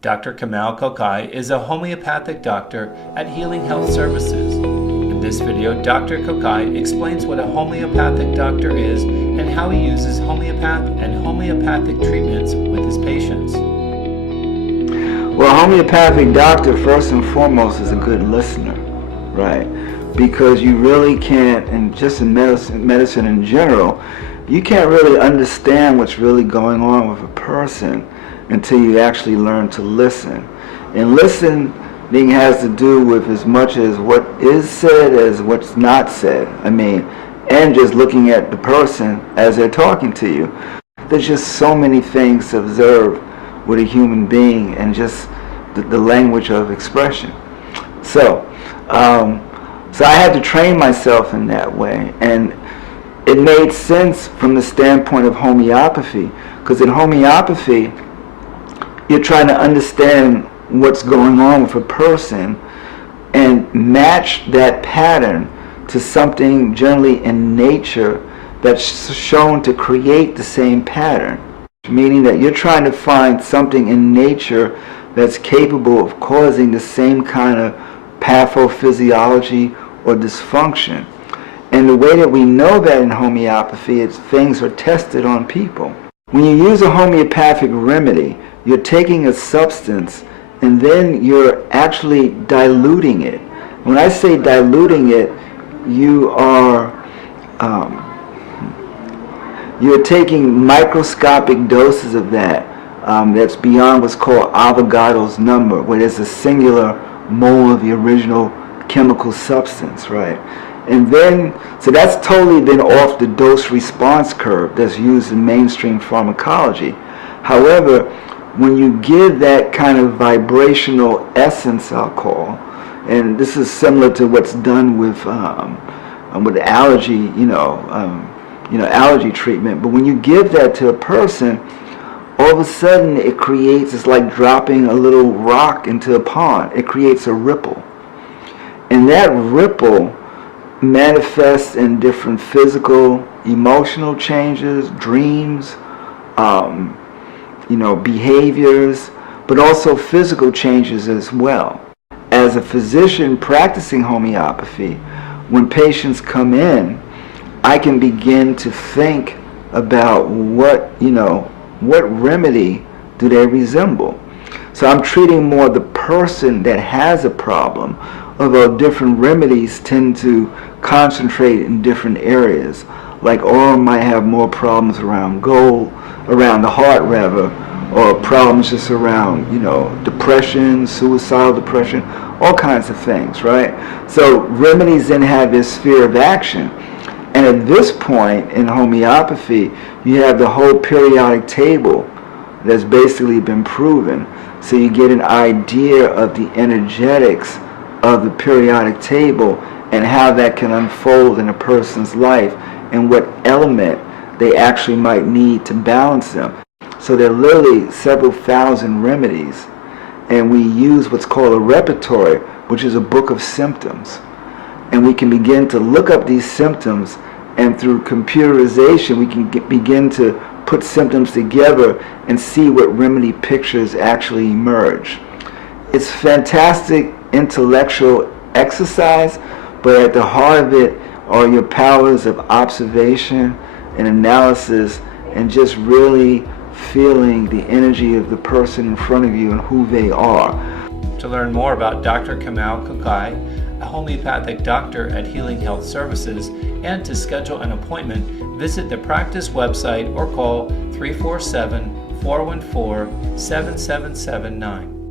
Dr. Kamau Kokayi is a homeopathic doctor at Healing Health Services. In this video, Dr. Kokayi explains what a homeopathic doctor is and how he uses homeopathic treatments with his patients. Well, a homeopathic doctor, first and foremost, is a good listener, right? Because you really can't, and just in medicine in general, you can't really understand what's really going on with a person until you actually learn to listen. And listening has to do with as much as what is said as what's not said. And just looking at the person as they're talking to you. There's just so many things to observe with a human being and just the language of expression. So I had to train myself in that way, and it made sense from the standpoint of homeopathy, because in homeopathy you're trying to understand what's going on with a person and match that pattern to something generally in nature that's shown to create the same pattern. Meaning that you're trying to find something in nature that's capable of causing the same kind of pathophysiology or dysfunction. And the way that we know that in homeopathy is things are tested on people. When you use a homeopathic remedy, you're taking a substance and then you're actually diluting it. When I say diluting it, you're taking microscopic doses of that that's beyond what's called Avogadro's number, where there's a singular mole of the original chemical substance, right? And then, so that's totally then off the dose response curve that's used in mainstream pharmacology. However, when you give that kind of vibrational essence, I'll call, and this is similar to what's done with allergy, allergy treatment. But when you give that to a person, all of a sudden it creates, it's like dropping a little rock into a pond. It creates a ripple. And that ripple manifests in different physical, emotional changes, dreams, behaviors, but also physical changes as well. As a physician practicing homeopathy, when patients come in, I can begin to think about what remedy do they resemble. So I'm treating more the person that has a problem, although different remedies tend to concentrate in different areas. Like oral might have more problems around around the heart rather, or problems just around, depression, suicidal depression, all kinds of things, right? So remedies then have this sphere of action. And at this point in homeopathy, you have the whole periodic table that's basically been proven. So you get an idea of the energetics of the periodic table and how that can unfold in a person's life and what element they actually might need to balance them. So there are literally several thousand remedies, and we use what's called a repertory, which is a book of symptoms. And we can begin to look up these symptoms, and through computerization we can begin to put symptoms together and see what remedy pictures actually emerge. It's fantastic intellectual exercise, but at the heart of it are your powers of observation and analysis and just really feeling the energy of the person in front of you and who they are. To learn more about Dr. Kamau Kokayi, a homeopathic doctor at Healing Health Services, and to schedule an appointment, visit the practice website or call 347-414-7779.